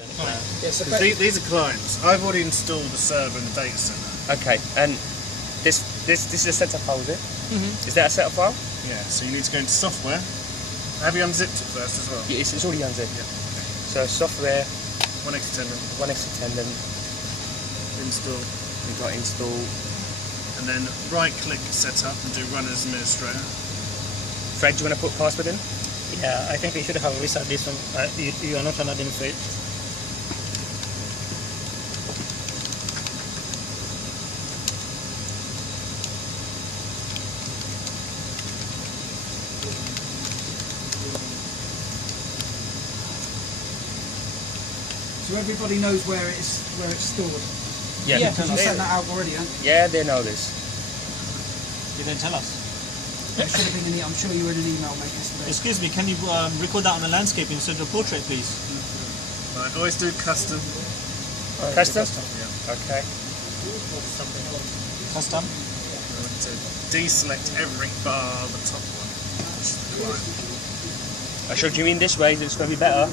Yes, these are clients. I've already installed the server in the data center. Okay, and this is a setup file, is it? Is that a setup file? Yeah, so you need to go into software. Have you unzipped it first as well? Yeah, it's already unzipped. Yeah. So software, X Attendant, X Attendant, install, we got install, and then right click setup and do run as administrator. Fred, do you want to put password in? Yeah, I think we should have reset this one. You are not an admin for it. So everybody knows where it's stored. Yeah. Because you sent that out already, haven't you? Yeah, they know this. You didn't tell us. It should have been in the, I'm sure you were in an email, mate, yesterday. Excuse me, can you record that on a landscape instead of a portrait, please? Right, always do custom. Custom? Yeah. Okay. Custom? You want to deselect every bar, the top one, which is the client. Do you mean this way? It's going to be better.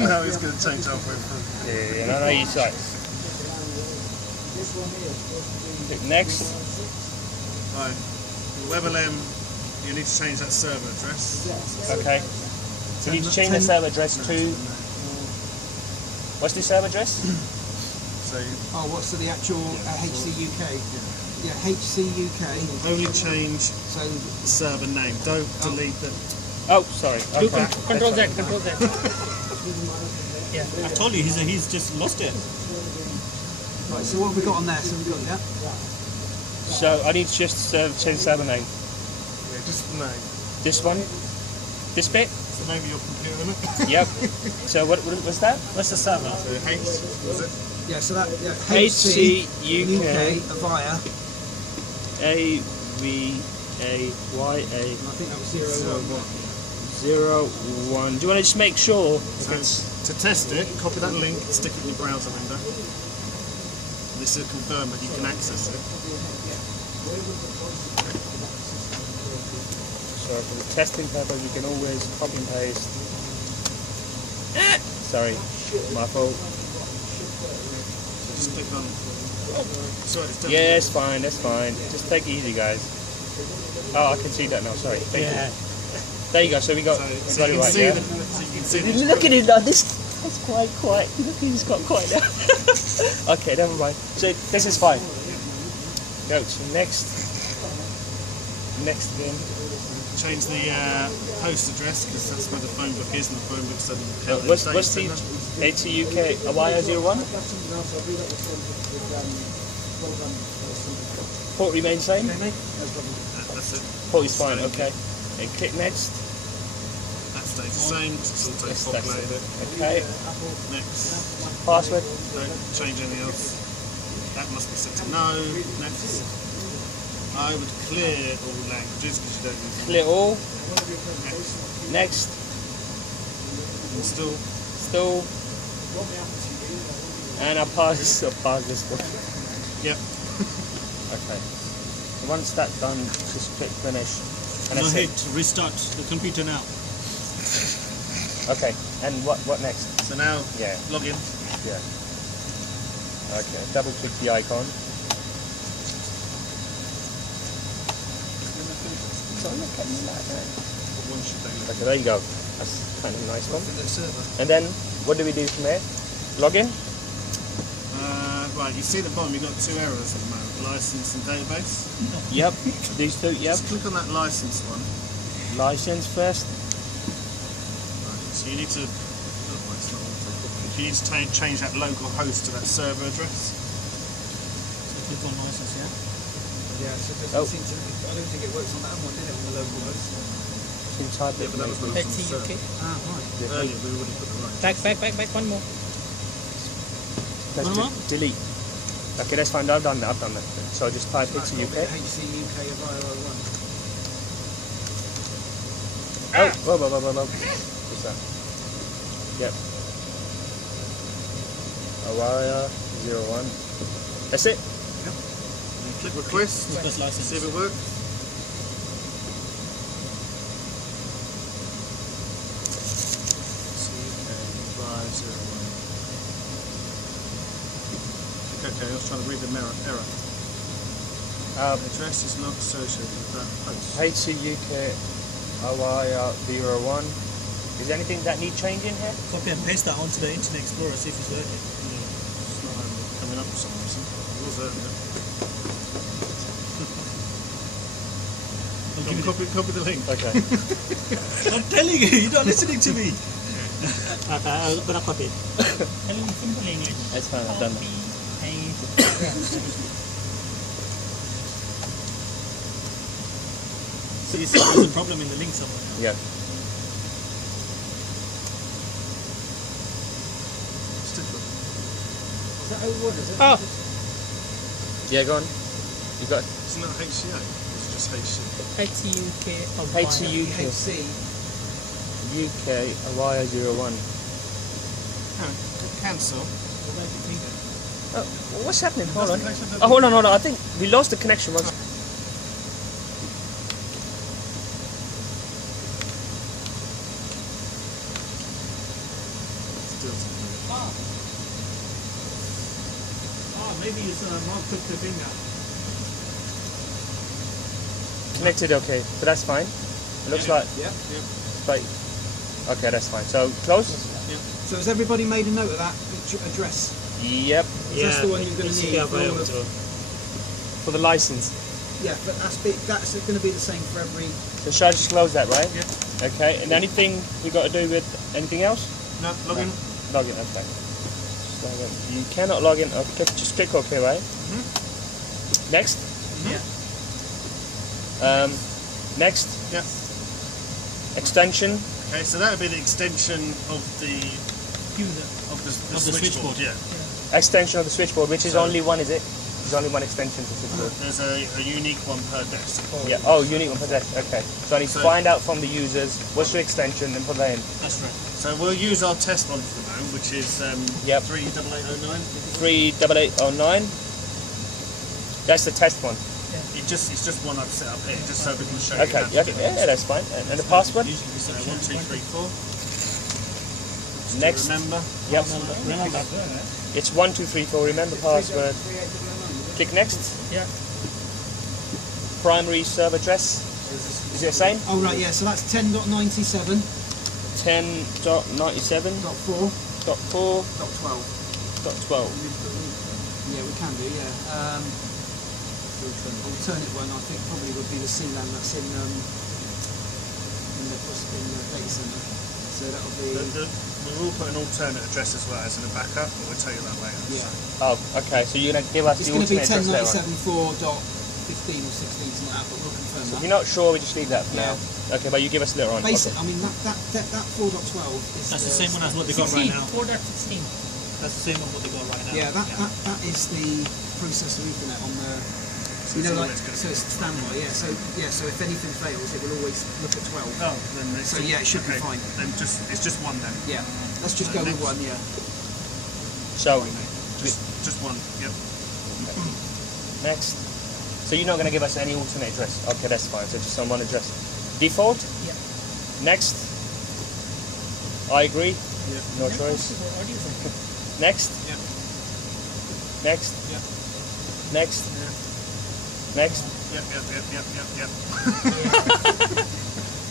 No, it's going to change halfway through. Yeah, no, you say. Click next. Right, WebLM, you need to change that server address. Okay. So you need to change the server address to. What's the server address? So Oh, what's the actual HCUK? Yeah, HCUK. only change So the server name. Don't delete the. Oh, sorry. Do Okay. control Z, control Z. Yeah. I told you, he's just lost it. right, so what have we got on there? So we've got that. So I need to just change the server name. Yeah, just the name. This one? This bit? So maybe your computer, isn't it? Yep. So what was that? What's the server? So H, was it? Yeah, so that HCUK Avaya. AVAYA And I think that was 01. Do you want to just make sure? So to test it, copy that link, stick it in your browser window. This will confirm that you can access it. So for the testing purpose, you can always copy and paste. Sorry, my fault. So just click on. Sorry, it's done. Yeah, it's fine. That's fine. Just take it easy, guys. Oh, I can see that now. Sorry. Thank you. There you go. So we got. So you can see the. So you can see the. Look at it now. This is quite. Look, he's got quite now. Okay, never mind. So this is fine. Go to next. Next again. Change the host address because that's where the phone book is, and the phone book doesn't. What's the HCUK Avaya 01? Port remains same. That's it. Port is fine. Okay. And click next. That stays the same. It's auto populated. Okay. Next. Password. Don't change anything else. That must be set to no. Next. I would clear all languages because you don't need to. Clear all. Next. Next. Install. Still. And I'll pass this one. Yep. Okay. Once that's done, just click finish. And No, that's hit it. restart the computer now. Okay. And what next? So now, Yeah. log in. Yeah. Okay. Double click the icon. Okay, there you go. That's kind of a nice one. And then, what do we do from here? Log in? Right, you see at the bottom you've got two errors at the moment, license and database. Yep. These two, yep. Just click on that license one. License first. Right, so you need to, you need to change that local host to that server address. So click on license, yeah? Yeah, so it Oh. doesn't seem to, I don't think it works on that one, did it, on the local host? You can type it. But that was when it was on the server. HCUK. Ah, right. Earlier we already put the right. Back, one more. Press One more? delete. Okay, that's fine. I've done that. So just type HCUK. HCUK Avaya 01. Oh, whoa. What's that? Yep. Avaya 01. That's it. You click request, Request license. see if it works. Okay, I was trying to read the error. Address is not associated with that post. HCUK Avaya 01. Is there anything that need changing here? Copy and paste that onto the Internet Explorer, see if it's working. It's not coming up for some reason. It was earlier. Copy the link. Okay. I'm telling you, you're not listening to me. Okay, I'm gonna copy it. Tell him in simple English. That's fine, I've done that. So you see there's a problem in the link somewhere. Yeah. Is that over? Is it? Oh. Yeah, go on. You got Isn't that HCA? It's just HC. HCUK HCUK HC. UK Avaya 01. Cancel. Oh, what's happening? Hold on. Oh, hold on. I think we lost the connection. Once. Maybe it's Mark took the finger. Connected, okay. So that's fine. It looks like. Yep. Like, okay, that's fine. So close. So has everybody made a note of that address? Yep. That's the one you're going to need for all of- For the license. Yeah, but that's going to be the same for every. So should I just close that, right? Yeah. Okay. And anything we got to do with anything else? No, log in. Log in. Okay. Just log in. You cannot log in. Okay. Just click OK, right? Next. Yeah. Next. Yeah. Extension. Okay, so that would be the extension of the switchboard. Yeah. Extension of the switchboard, which is So- only one, is it? There's only one extension to switchboard. There's a unique one per desk. Yeah. Oh, unique one per desk. Okay. So I need to So- find out from the users what's your extension and put that in. That's right. So we'll use our test one for now, which is Yep. 38809. 38809. That's the test one. It's just one I've set up here, just so we can show Okay. you. Yeah, that's fine. And the password? Usually So reception. 1, 2, 3, 4. Next. Remember. Yep. Remember. It's 1234. Remember password. Click next. Yeah. Primary server address. Is it the same? Oh right, yeah. So that's 10.97. 10.97.4.12. 4.12. Yeah, we can do. Yeah. Alternate one, I think, probably would be the CLAN that's in the data center. So that'll be. We will put an alternate address as well as in a backup, but we'll tell you that later. Yeah. Oh, okay. So you're gonna give us It's the going to be alternate address there, right? 10.97.4.15 or 16, something like that, but we'll confirm If that. you're not sure, we just leave that for Yeah. now. Okay, but you give us later on. Basic. Okay. I mean, that 4.12 is. That's the same one as what they got right 16, now. 4.16. That's the same one what they got right now. Yeah, that is the processor Ethernet on the. So You it's know, like, always good. so it's standby. Yeah. So if anything fails, it will always look at 12. Oh, then it's So, yeah, it should be fine. Then it's just one then. Yeah. Let's just go with one. Yeah. So Just one. Yep. next. So you're not gonna give us any alternate address. Okay, that's fine. So just on one address. Default. Yeah. Next. I agree. Yeah. No choice. What do you say? Next. Yeah. Next. Yeah. Next. Next. Yep.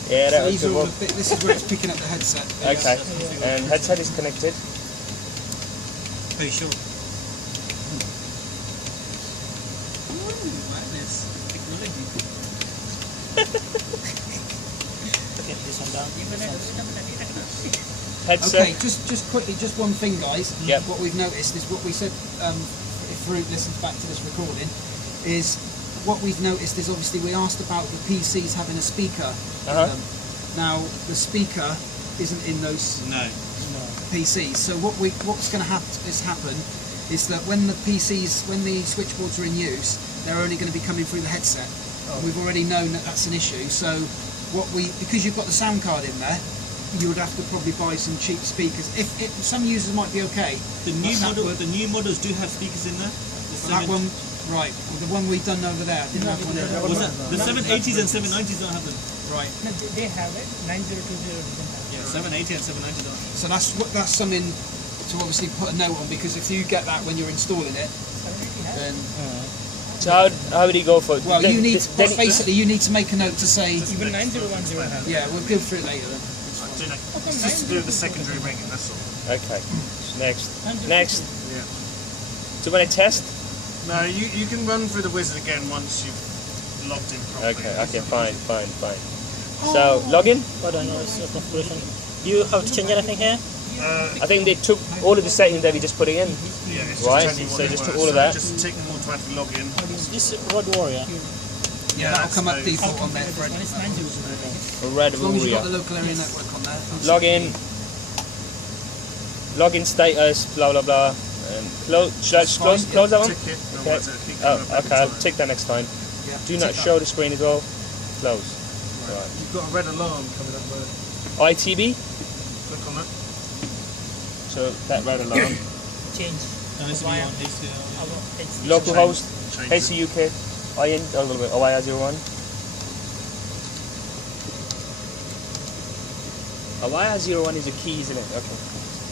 Yeah, So that was these good are all one. this is where it's picking up the headset. Okay. And headset is connected. Are you sure? Madness. Technology. Okay, this one down. Headset. Okay, just quickly, just one thing, guys. Yep. What we've noticed is what we said. If Farouk listens back to this recording, is what we've noticed is obviously we asked about the PCs having a speaker. in Uh-huh. them. Now the speaker isn't in those No. PCs. So what's going to happen is that when the switchboards are in use, they're only going to be coming through the headset. And we've already known that that's an issue. So because you've got the sound card in there, you would have to probably buy some cheap speakers. If some users might be okay. The new models do have speakers in there. That one, right? The one we've done over there didn't have one. Was that the 780s and 790s don't have them? Right. No, they have it. 9020 doesn't have. Yeah, 780 and 790 don't. So that's something to obviously put a note on, because if you get that when you're installing it, then So how would he go for it? well, you need Then- basically you need to make a note to say Even 9010 has. yeah. We'll go through it later then. Just to do with the secondary ringing, that's all. Okay. Next. Yeah. So when I test. No, you can run through the wizard again once you've logged in properly. Okay. Fine. So login. Hold on, it's a configuration. You have to change anything here? I think they took all of the settings that we just put in. Yeah, it's Right, just so just took all of So that. Just tick automatic login. This Road Warrior. Yeah, that'll come up default on there, Fred. It's 9010. Red As long as you've got Warrior. the local area network on there. Login status, blah blah blah. And should I just close that one? Tick it. Okay. Otherwise it'll keep coming up every Okay, I'll time. tick that next time. Yeah, Do not tick that. show the screen as well. Close. Right. You've got a red alarm coming up there. ITB. Click on that. So that red alarm. Change. Avaya. Local host. Change it. KCUK. Avaya 01. Avaya 01 is a key, isn't it? Okay.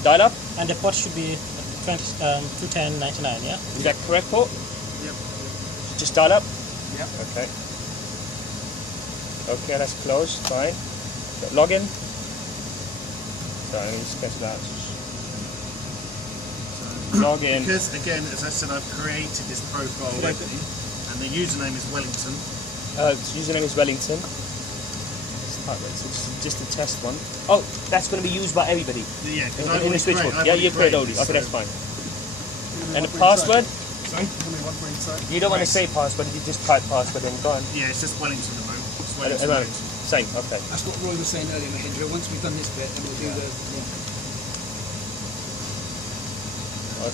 Dial up. And the port should be 210.99, yeah? Is that correct port? Yep. Just dial up. Yep. Okay. Okay, that's closed. Fine. Login. Sorry, let me just cancel that. Login. Because again, as I said, I've created this profile already, and the username is Wellington. Username is Wellington. So it's just a test one. Oh, that's going to be used by everybody Yeah, because in the switchboard. Yeah, you create all these. Okay, that's fine. And the password? Sorry, tell me what were inside. You don't want to say password. You just type password and go on. Yeah, it's just Wellington at the moment. It's At Wellington. the moment. Same. Okay. That's what Roy was saying earlier, Mahindra. Once we've done this bit, then we'll do the.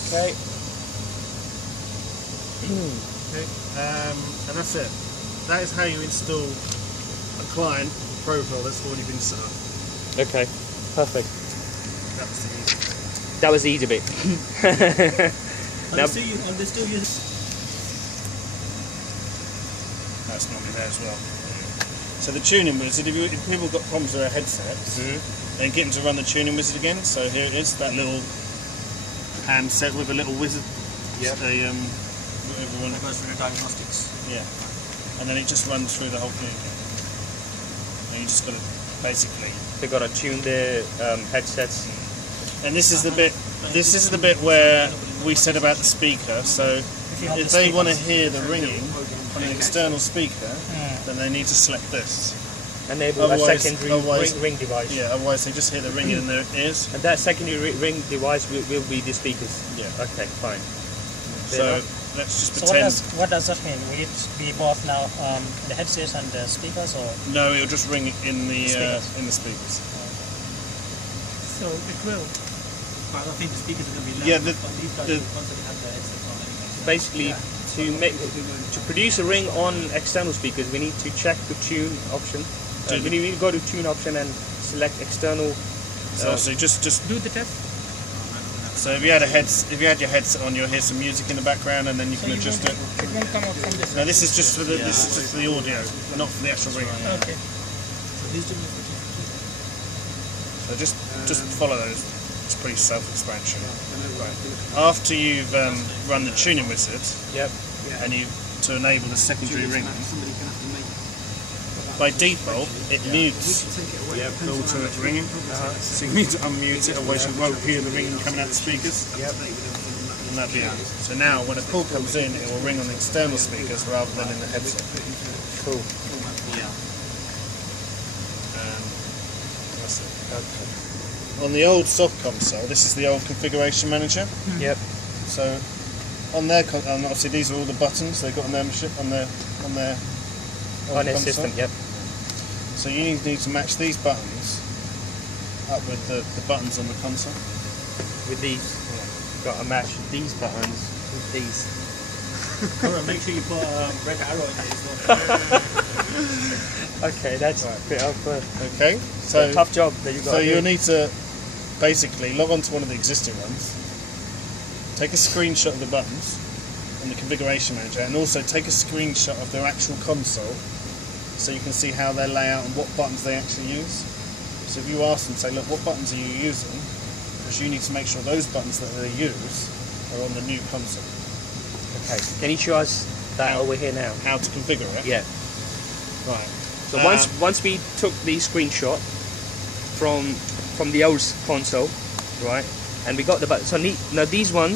Okay. Okay, and that's it. That is how you install a client profile that's already been set up. Okay. Perfect. That was the easy. That was the easy bit. Are they still use That's normally there as well. So the tuning wizard, if people got problems with their headsets, then get them to run the tuning wizard again. So here it is, that little handset with a little wizard. Yep. Whatever one. It goes through the diagnostics. Yeah. And then it just runs through the whole thing again. And you just got to basically. They got to tune their headsets. And this is the bit. This is the bit where we said about the speaker. So if they want to hear the ringing on an external speaker, then they need to select this. Enable a secondary ring device. Yeah. Otherwise, they just hear the ringing in their ears. And that secondary ring device will be the speakers. Yeah. Okay, fine. So let's just So pretend. what does that mean? Will it be both now the headsets and the speakers, or? No, it'll just ring in the Speakers. in the speakers. So it will. But I think the speakers are going to be Yeah, but these guys will constantly have their headsets on anyway. Basically, to produce a ring on external speakers, we need to check the tune option. We need to go to tune option and select external. So just Do the test. so if you had your headset on, you'll hear some music in the background, and then you can adjust it. It won't come out from this. Now this is just for the audio, not for the actual ring. Okay. So these two So just follow those. It's pretty self-explanatory. Right. After you've run the tuning wizard, Yep. and to enable the secondary ringing, by default it mutes the alternate ringing. So you need to unmute it, otherwise you won't hear the ringing coming out the speakers. Yep. And that'd be it. So now when a call comes in, it will ring on the external speakers rather than in the headset. Cool. That's it. Okay. On the old soft console, this is the old configuration manager. Yep. So on their obviously these are all the buttons they've got on their machine, on their On their console. system. Yep. So you need to match these buttons up with the buttons on the console. With these, got to match these buttons with these. Alright, make sure you put red arrow in it as well. Okay, that's a bit awkward. Okay, so Tough job that you got. so to you'll do. need to basically log on to one of the existing ones, take a screenshot of the buttons on the configuration manager, and also take a screenshot of their actual console so you can see how they lay out and what buttons they actually use. So if you ask them, say, look, what buttons are you using? Because you need to make sure those buttons that they use are on the new console. Okay. Can you show us that How- over here now? how to configure it. Yeah. Right. So once we took the screenshot from the old console, right, and we got the buttons. So now these one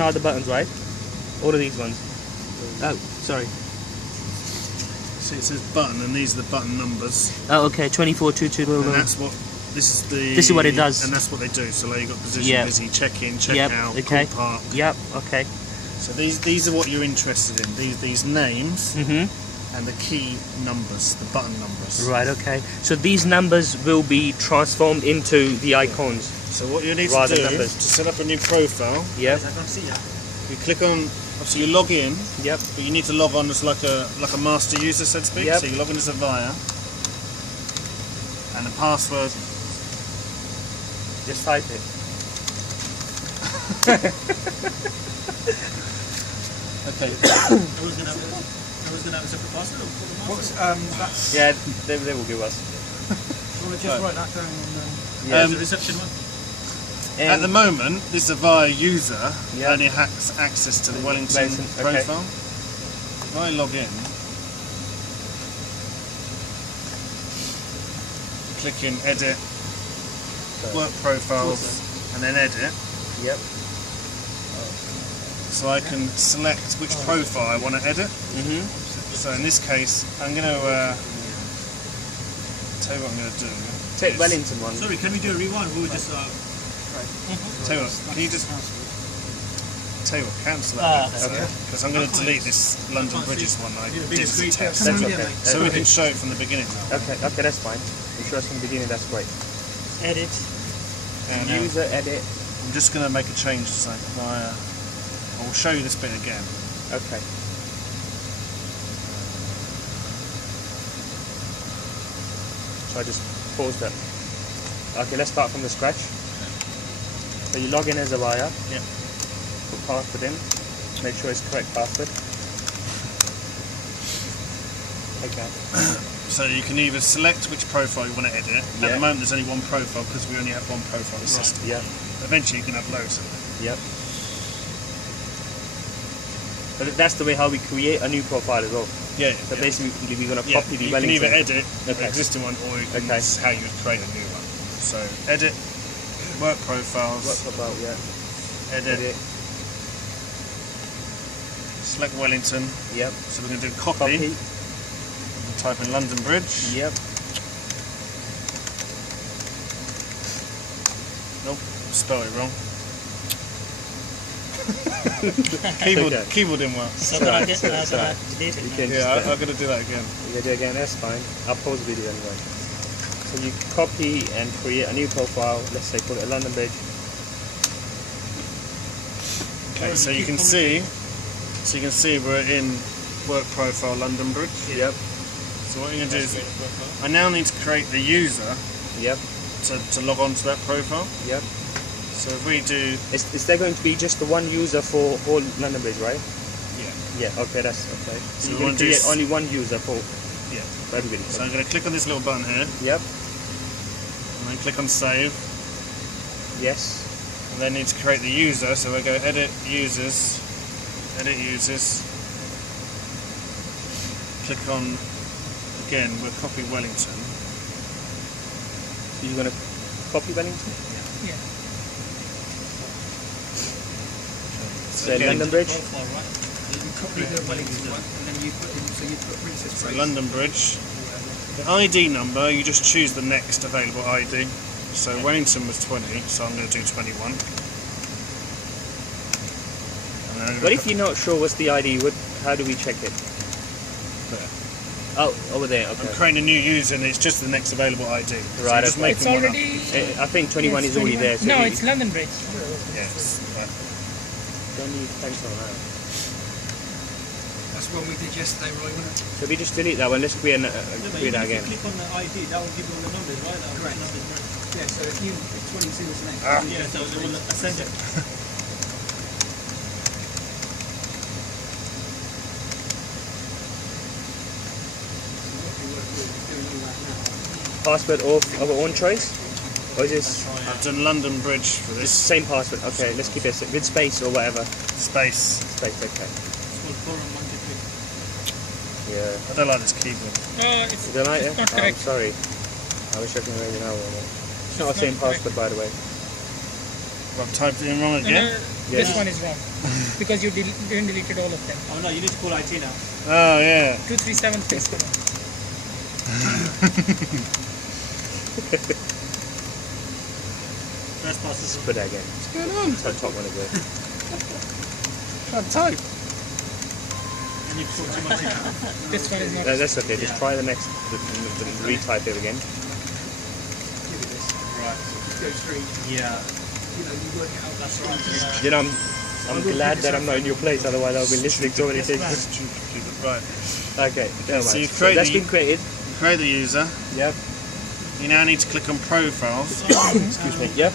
are the buttons, right? All of these ones. Oh, sorry. See, it says button, and these are the button numbers. Oh, okay. 2422. And that's what this is what it does. and that's what they do. So like you've got position, Yeah. busy, check in, check Yep. out, Okay. call park. Yep. Okay. So these are what you're interested in. These names Mhm. and the key numbers, the button numbers. Right. Okay. So these numbers will be transformed into the icons. So what you need Rather to do numbers. to set up a new profile, Yep. I can't see that. you click on. So you log in, Yep. but you need to log on as like a master user, so to speak. Yep. So you log in as Avaya, and the password. Just type it. Okay. I was gonna have a separate password or for the master. What's that's? Yeah. They will give us. You want to just write that down on? Yeah. The reception one. At the moment, this Avaya user Yeah. only has access to the Wellington Okay. profile. If I log in, click in Edit, Work Profiles, and then Edit, Yep. so I can select which profile I want to edit. Mhm. So in this case, I'm going to tell you what I'm going to do. Take is- Wellington one. Sorry, can we do a rewind? We were just Tell you what, can you just tell you what, cancel Ah, that okay. because I'm going to delete this London Bridges one I Yeah, did bigger as a screen. test, That's Yeah, okay. mate. so we can show it from the beginning now. Okay. Okay. That's fine. You show us from the beginning. That's great. Edit. And User edit. I'm just going to make a change to say Avaya. I will show you this bit again. Okay. So I just pause that. Okay, let's start from the scratch. So you log in as Avaya. Yeah. Put password in. Make sure it's correct password. Okay. So you can either select which profile you want to edit. At Yeah. the moment there's only one profile because we only have one profile in the system. Yep. Eventually you can have loads of them. Yep. But that's the way how we create a new profile as well. Yeah. So yeah. basically we're going to Yeah, copy the you can either Wellington. edit the Okay. existing one or you can, Okay. this is how you would create a new one. So edit, work profiles, What about, yeah. edit, Edit. select Wellington. Yep. So we're going to do copy. Copy. Type in London Bridge. Yep. Nope, spell it wrong. keyboard, Okay. keyboard didn't work. So Sorry, can I get sorry, sorry. delete it You now? can Yeah, just, I'm going to do that again. you can do it again, that's fine. I'll pause the video anyway. So you copy and create a new profile, let's say call it a London Bridge. Okay, so you can see we're in work profile London Bridge. Yep. So what you're going to do is, I now need to create the user Yep. to log on to that profile. Yep. So if we do, Is there going to be just the one user for whole London Bridge, right? yeah, Yeah, okay, that's okay. So So you're we going want to to create do only one user for yeah. everybody. So I'm going to click on this little button here, Yep. and then click on save, Yes. and then need to create the user. So we go edit users, click on, again, we'll copy Wellington. So you're going to copy Wellington? Yeah. So So again, London Bridge? Profile, right? You copy the Wellington one, and then you put in. So you put Princess so Grace. London Bridge. The ID number, you just choose the next available ID. So Wellington was 20, so I'm going to do 21. And then I'm But gonna if you're not sure what's the ID, how do we check it? There. Oh, over there, I'm okay. creating a new user and it's just the next available ID. So Right, you're just okay. It's making one up. already. I think 21 Yes, is already 21. there. So No, we it's London Bridge. Yes. Right. don't need pencil now. That's one we did yesterday, Roy, wasn't it? So we just delete that one. Let's create, Yeah, but create that even again. if you click on the ID, that will give you all the numbers, right? That will give you numbers, right? Yeah. So if 22 was the next. Ah. Yeah, so it will ascend it. Password of our own choice. Or is this I've done London Bridge for just this. same password? Okay, let's keep it with space or whatever. Space. Space, okay. It's called forum 123. Yeah. I don't like this keyboard. It's, You don't like it? it's not Oh, I'm correct. sorry. I wish I could read it now. It's not the same not correct. password, by the way. I've typed it in wrong No, again. This Yes. one is wrong. Because you didn't deleted all of them. Oh no, you need to call IT now. Oh yeah. 237 please. First pass is Put that again. What's going on? Top one again. Can't type. and you put too much in. This one is not. That's okay. Just try the next. The retype it again. Right. Go straight. Yeah. You know, you work it out. That's right. Yeah. You know, I'm glad that I'm not in your place. Otherwise, I'll be listening to many things. Right. Okay. Never So mind. you create That's the- been created. Create the user. Yep. You now need to click on Profiles. Excuse me. Yep.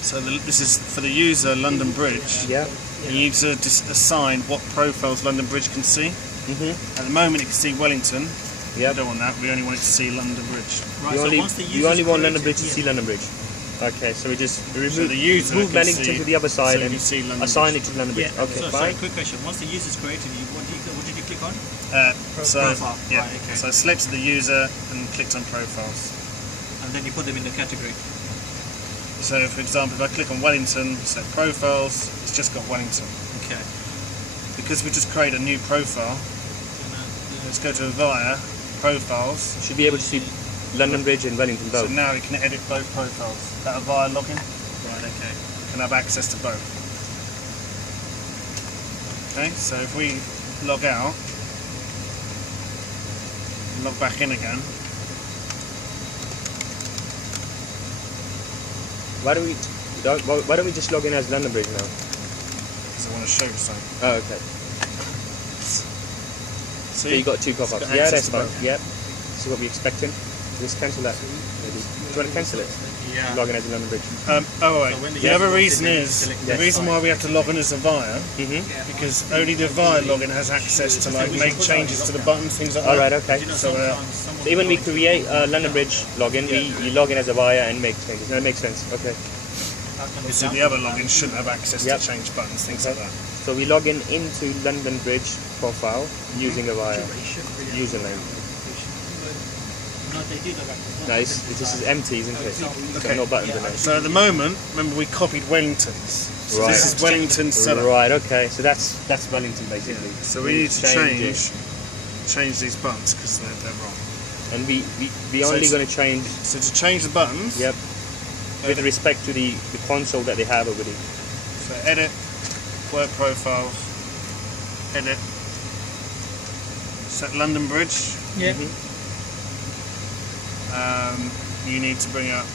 So this is for the user London Bridge. Yep. You need to assign what profiles London Bridge can see. Mhm. At the moment it can see Wellington. Yep. We don't want that. We only want it to see London Bridge. Right. You So only once the you only user's want London created- Bridge to yeah. see London Bridge. Okay, so we just remove, So the user move can Wellington see- to the other so side you and can see London assign Bridge. it to London Bridge. Yeah. Okay, So, fine. sorry, quick question. Once the user's created, what did you click on? So Profile. yeah. Right, okay. So I selected the user and clicked on Profiles. And then you put them in the category. So for example, if I click on Wellington, select Profiles, it's just got Wellington. Okay. Because we just created a new profile, let's go to Avaya, Profiles. Should be able to see London Bridge and Wellington So both. now we can edit both profiles. That Avaya login, Right. Okay. can have access to both. Okay, so if we log out, log back in again, Why don't we just log in as London Bridge now? because I want to show you something. Oh, okay. So you got two pop-ups. got Yeah, access that's to fine. both. Yep. This is what we're expecting. Just cancel that. Maybe. Do you want to cancel it? Yeah. Log in as London Bridge. Oh wait, So when the the other user reason logs in, is, select the yes. reason why we have to log in as Avaya, Mm-hmm. because only the Avaya login has access to like make changes to the buttons, things like All that. right. Okay. You know, So, sometimes someone So even we will- create a London Bridge login, we log in as Avaya and make changes. That makes sense. Okay. Obviously the other login shouldn't have access Yep. to change buttons, things like that. So we log in into London Bridge profile using Avaya username. No, they did log out. No, this is empty, isn't it? Okay. No buttons in it. So at the moment, remember we copied Wellington's. So Right. this is Wellington's setup. Right. Okay. So that's Wellington basically. So we need to it. change these buttons because they're wrong. And we So only it's- going to change. So to change the buttons, Yep. With respect to the console that they have over there. so edit, work profiles, edit, set London Bridge. Yeah. You need to bring up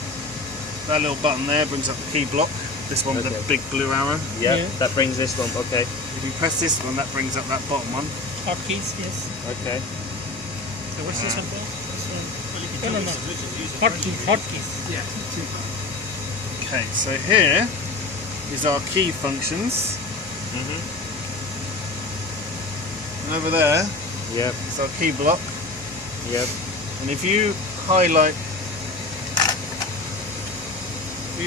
that little button there, brings up the key block. This one with the Okay. big blue arrow. Yeah, Yeah. that brings this one. Okay. If you press this one, that brings up that bottom one. Hotkeys, yes. Okay. So what's this one for? This one. Well, you can No, tell no, this no. is which is user. Hotkeys. Yeah. Okay, so here is our key functions. And over there Yep. is our key block. Yep. And if you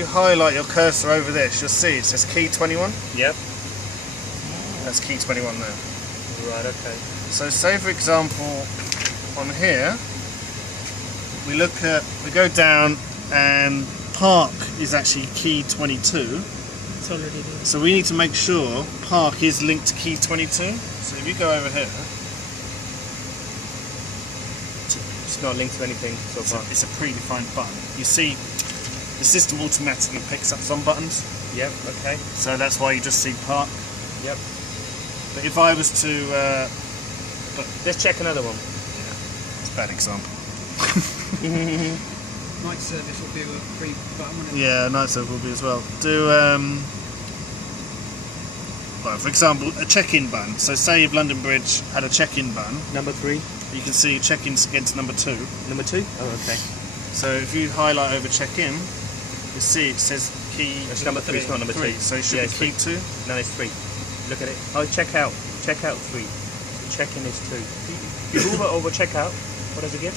highlight your cursor over this, you'll see it says key 21. Yep. That's key 21 there. Right. Okay. So say for example on here we go down and park is actually key 22. It's already there. So we need to make sure park is linked to key 22. So if you go over here, It's not linked to anything so far. it's a predefined button. You see the system automatically picks up some buttons, Yep. Okay. so that's why you just see park. Yep. But if I was to Let's check another one. it's a bad example. Night service will be a free button, won't it? Yeah, night server will be as well. Do well, for example, a check-in button. So say if London Bridge had a check-in button, Number 3. you can see check-ins against number 2. Number 2. Oh, okay. So if you highlight over check-in, you see it says key. It's number 3. It's not number 2. So it should Yeah, be it's key 2. No, it's 3. Look at it. Oh, check out. Check out 3. Check-in is 2. If you hover over check out, what does it give?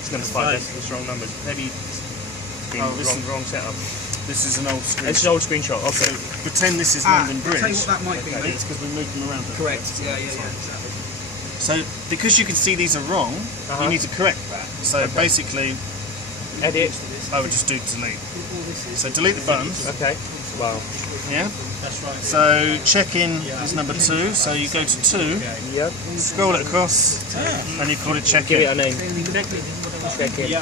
It's number 5. That's wrong numbers. Maybe been Oh, this wrong setup. This is an old screenshot. It's an old screenshot. Okay. So pretend this is Ah, London I'll Bridge. tell you what that might be, Okay, mate. it's because we moved them around. Correct. Yeah, exactly. So because you can see these are wrong, you need to correct that. So basically, Edit. I would just do delete. So delete the buttons. Okay. Wow. Yeah. That's right. So check-in is number 2. So you go to 2, Yep. scroll it across, and you call it Give it a check-in. name. Check in.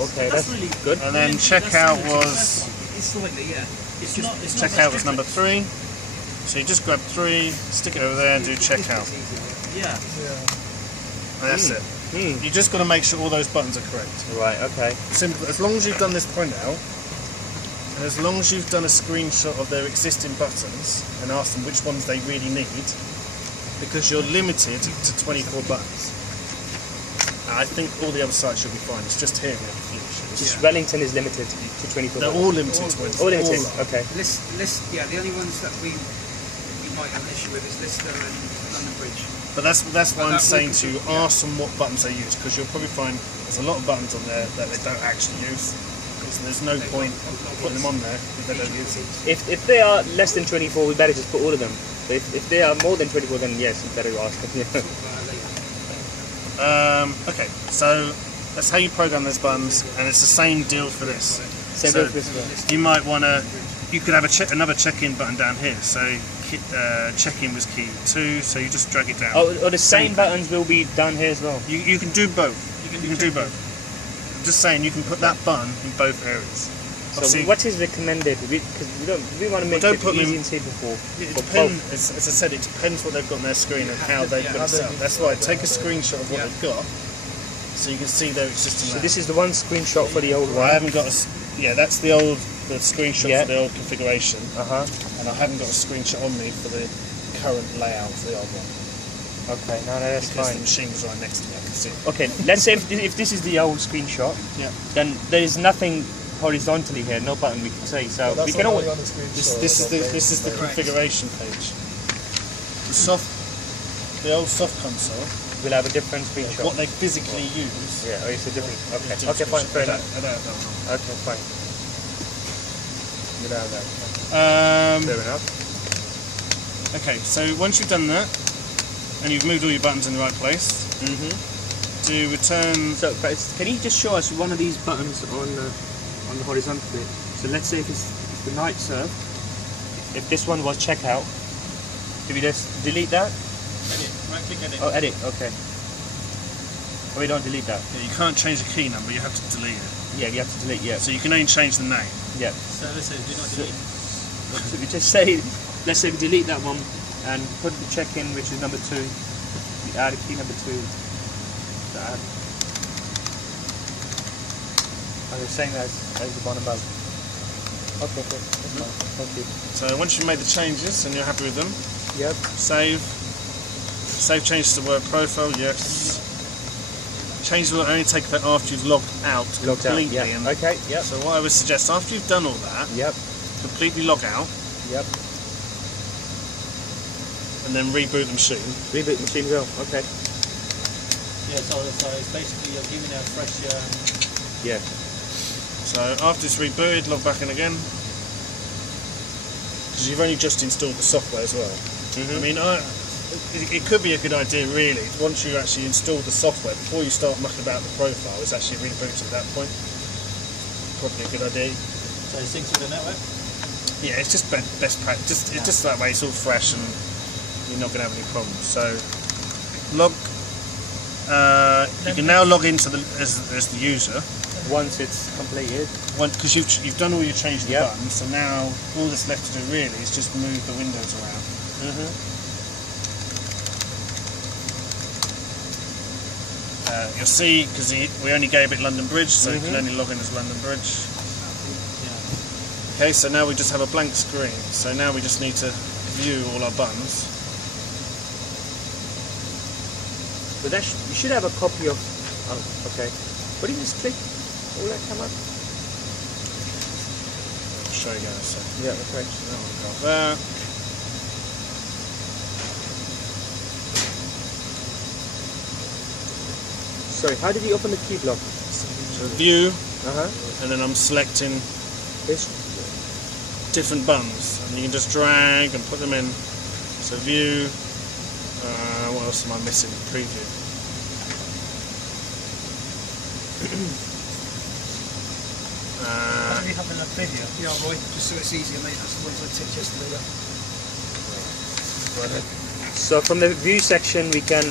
Okay, that's good. And then checkout was It's slightly, yeah. It's not. It's not checkout was number 3. So you just grab 3, stick it over there, and do checkout. Yeah. And that's it. You just got to make sure all those buttons are correct. Right. Okay. Simple. As long as you've done this printout, and as long as you've done a screenshot of their existing buttons and asked them which ones they really need, because you're limited to 24 buttons. I think all the other sites should be fine. It's just here we have a few issues. Just Wellington is limited to 24. They're all limited to 24. All limited. All are. Okay. Yeah, the only ones that we might have an issue with is Lister and London Bridge. But that's why I'm that saying will- to ask them what buttons they use, because you'll probably find there's a lot of buttons on there that they don't actually use. So there's no point putting them on there if they don't use them. If they are less than 24, we better just put all of them. But if they are more than 24, then yes, you better ask them. Okay, so that's how you program those buttons, and it's the same deal for this. Same So deal for this one. you might want to, you could have another check-in button down here. So check-in was key 2, so you just drag it down. Oh, the same buttons will be done here as well. You can do both. You can do both. I'm just saying you can put that button in both areas. So Obviously, what is recommended? Because we want to make don't it put them- easy and simple for it both. depends, as I said, it depends what they've got on their screen and how they've got it set up. That's why take a screenshot of what they've got, so you can see their existing So layout. this is the one screenshot for the old Well, I one. haven't got yeah, that's the screenshot Yeah. for the old configuration, Uh-huh. and I haven't got a screenshot on me for the current layout for the old one, Okay, no, that's because the fine. machine was right next to me, I can see it. Okay, let's say if this is the old screenshot, Yeah. then there is nothing horizontally here, no button we can say. So we can always. This is the configuration page. The old soft console, We'll have a different screenshot. what they physically use. Yeah, oh, it's a different. is a Okay, different okay, fine, screenshot. fair I don't- enough. I don't have that one. Okay, fine. We'll have that. Fair enough. Okay, so once you've done that, and you've moved all your buttons in the right place, to return. So, guys, can you just show us one of these buttons on the horizontal bit? So let's say if it's the night serve, if this one was checkout, do we just delete that? Edit. Right click edit. Oh, edit. Okay. Oh, we don't delete that. Yeah, you can't change the key number, you have to delete it. Yeah, you have to delete. Yeah. So you can only change the name. Yeah. So let's say do not delete. So we just say, let's say we delete that one and put the check-in, which is number 2. We add key number 2. To add. I was saying that as the one above. Okay, cool. That's fine. Thank you. So once you've made the changes and you're happy with them, Yep. save. Save changes to work profile, yes. Changes will only take effect after you've logged out Logged out. completely. Yeah. And Okay. Yep. so what I would suggest, after you've done all that, Yep. completely log out Yep. and then reboot the machine. Reboot machine as well. Okay. Yeah. So it's basically you're giving a fresh. Yeah. So after it's rebooted, log back in again. Because you've only just installed the software as well. I mean, it could be a good idea really, once you actually install the software, before you start mucking about the profile, it's actually rebooted at that point. Probably a good idea. So it syncs with the network. Yeah, it's just best practice. It's just that way, it's all fresh and you're not going to have any problems. So, log. You can now log into as the user. Once it's completed. Because you've done all your changes to the Yep. buttons, so now all that's left to do really is just move the windows around. You'll see, because we only gave it London Bridge, so you can only log in as London Bridge. Okay, so now we just have a blank screen. So now we just need to view all our buttons. But that you should have a copy of. Oh, okay. What do you just click? All that come up? I'll show you guys. So Yeah. Okay. that one got there. Sorry. How did you open the key block? So view, and then I'm selecting This. different buttons, and you can just drag and put them in. So view, what else am I missing? Preview. What do we have in the preview? Yeah, Roy, just so it's easier, mate. That's the ones I ticked yesterday. So from the view section, we can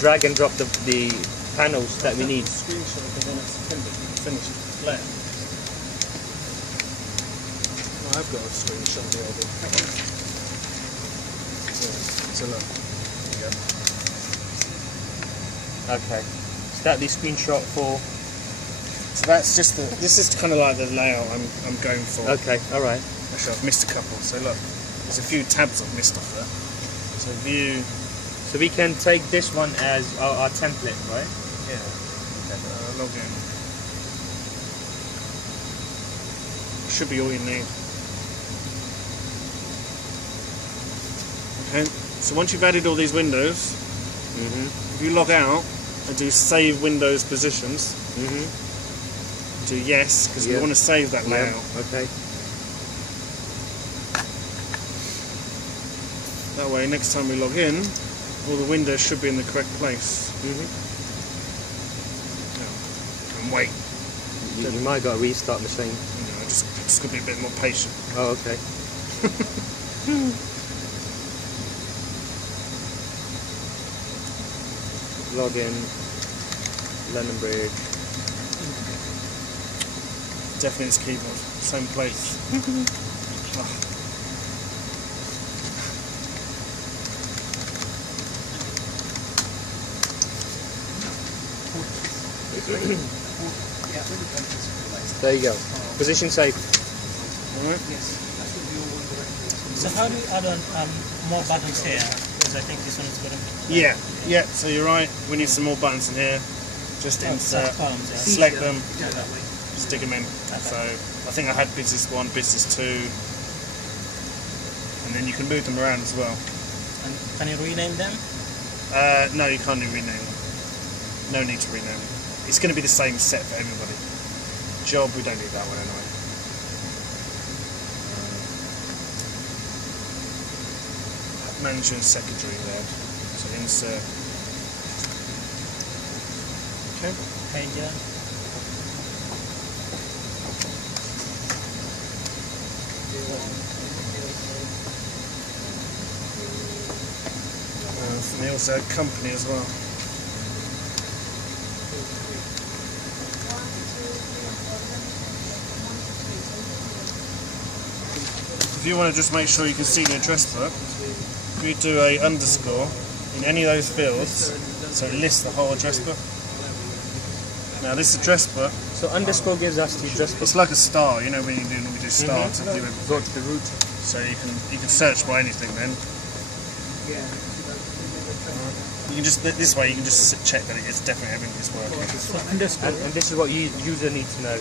drag and drop the panels that we need. Screenshot of the one X Attendant finished layer. Oh, I've got a screenshot of the other one. So look. There you go. Okay. Is that the screenshot for? So that's just the. This is kind of like the layout I'm going for. Okay. All right. Actually, I've missed a couple. So look, there's a few tabs I've missed off there. So view. So we can take this one as our template, right? Yeah. Log in. Should be all you need. Okay. So once you've added all these windows, if you log out and do save Windows positions, do yes because we want to save that layout. Okay. That way, next time we log in, all the windows should be in the correct place. And wait. You might got to restart machine. You know, just gotta be a bit more patient. Oh, okay. Log in. London Bridge. Definitely his keyboard. Same place. There you go. Position safe. Alright. So how do we add on more buttons here? Because I think this one's going to... Yeah, so you're right. We need some more buttons in here. Just insert, columns, yeah. select them, Yeah, that way. stick them in. So I think I had business 1, business 2, and then you can move them around as well. And can you rename them? No, you can't rename them. No need to rename them. It's going to be the same set for everybody. Job, we don't need that one anyway. Manager and secretary there. So insert. Okay. Page, yeah. And they also had company as well. If you want to just make sure you can see the address book, if you do a underscore in any of those fields, so it lists the whole address book. Now this address book, So underscore gives us the address book. it's like a star, you know when you do star to do it. Go to the root. So you can search by anything then. You can just this way you can just check that it's definitely everything is working. So underscore. And this is what you user needs to know.